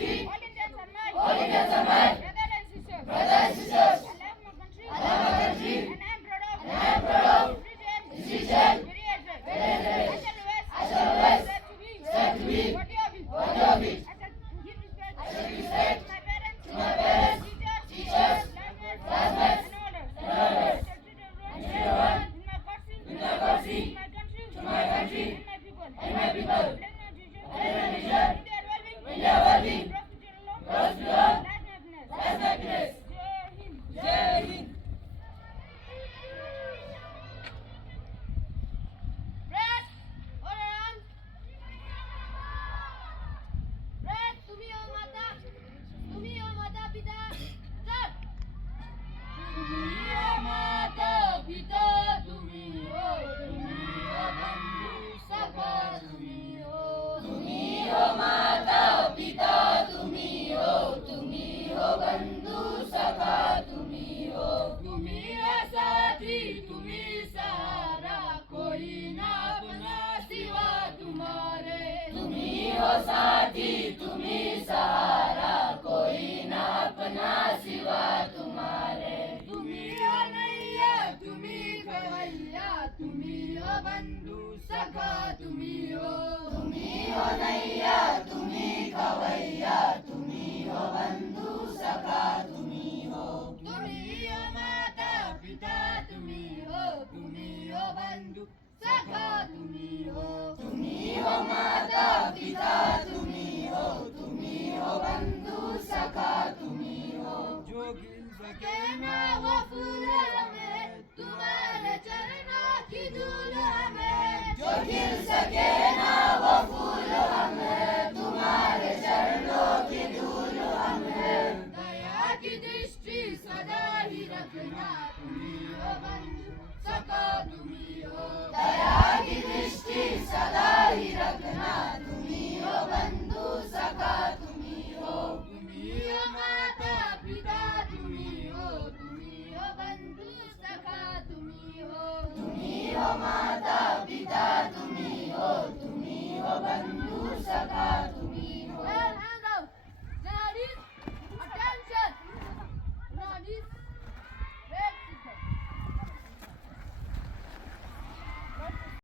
all Indians are mine, brother and sisters, I love my country, and I am proud of its region, very address. I shall always strive to be worthy of it. I shall give respect to my parents, teachers, classmates, and elders. I shall treat everyone in my courtesy, to my country, and my people. Bless my vision, India evolving, prosperity alone, lies my happiness. Jai Hind. Friends, all around. Friends, तुम्ही हो माता पिता. Start. तुम्ही हो माता पिता, तुम्ही हो बंधू सखा, तुम्ही हो माता पिता, तुम्ही हो बंधू सखा, तुम्ही हो साथी, तुम्ही सहारा, कोई ना अपना सिवा तुम्हारे. तुम्ही हो साथी, तुम्ही सहारा, कोई ना अपना सिवा तुम्हारे. तुम्ही हो नैया, तुम्ही खवैया, तुम्ही हो बंधू सखा, तुम्ही हो नैया.